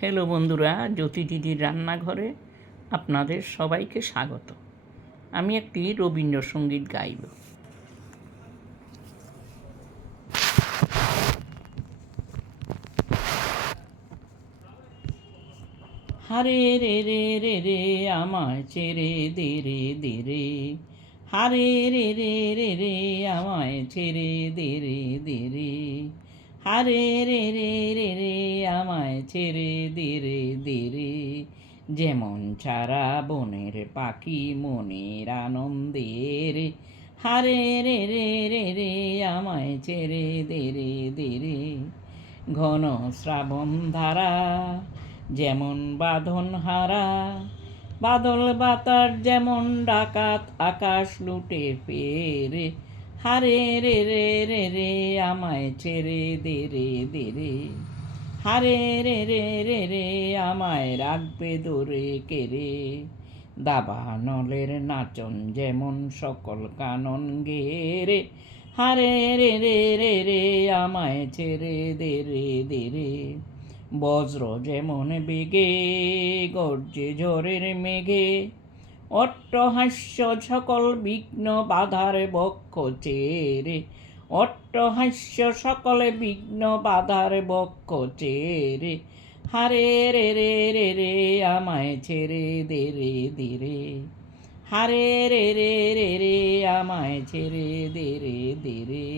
Hello বন্ধুরা, জ্যোতি দিদির রান্নাঘরে আপনাদের সবাইকে স্বাগত। আমি একটি রবীন্দ্রসঙ্গীত গাইব। হারে রে রে রে রে আমায় ছেড়ে দে রে দে রে, হারে রে রে রে রে আমায় ছেড়ে দে রে দে রে, হারে রে রে রে রে আমায় ছেড়ে দে রে দে রে। যেমন ছাড়া বনের পাখি মনের আনন্দের, হারে রে রে রে রে আমায় ছেড়ে দে রে দে রে। ঘন শ্রাবণ ধারা যেমন বাঁধন হারা, বাদল বাতার যেমন ডাকাত আকাশ লুটে ফেরে, হারে রে রে রে রে আমায় ছেড়ে দে রে দে রে, হারে রে রে রে রে আমায় রাখবে দূরে কেড়ে। দাবানলের নাচন যেমন সকল কানন গেরে, হারে রে রে রে রে আমায় ছেড়ে দে রে দে রে। বজ্র যেমন বেগে গর্জে ঝড়ের মেঘে, অট্টহাস্য সকল বিঘ্ন বাধার বক্ষ চেরে, অট্টহাস্য সকলে বিঘ্ন বাধার বক্ষ চেরে, হারে রে রে রে রে আমায় ছেড়ে দে রে দে রে, হারে রে রে রে রে আমায় ছেড়ে দে রে দে রে।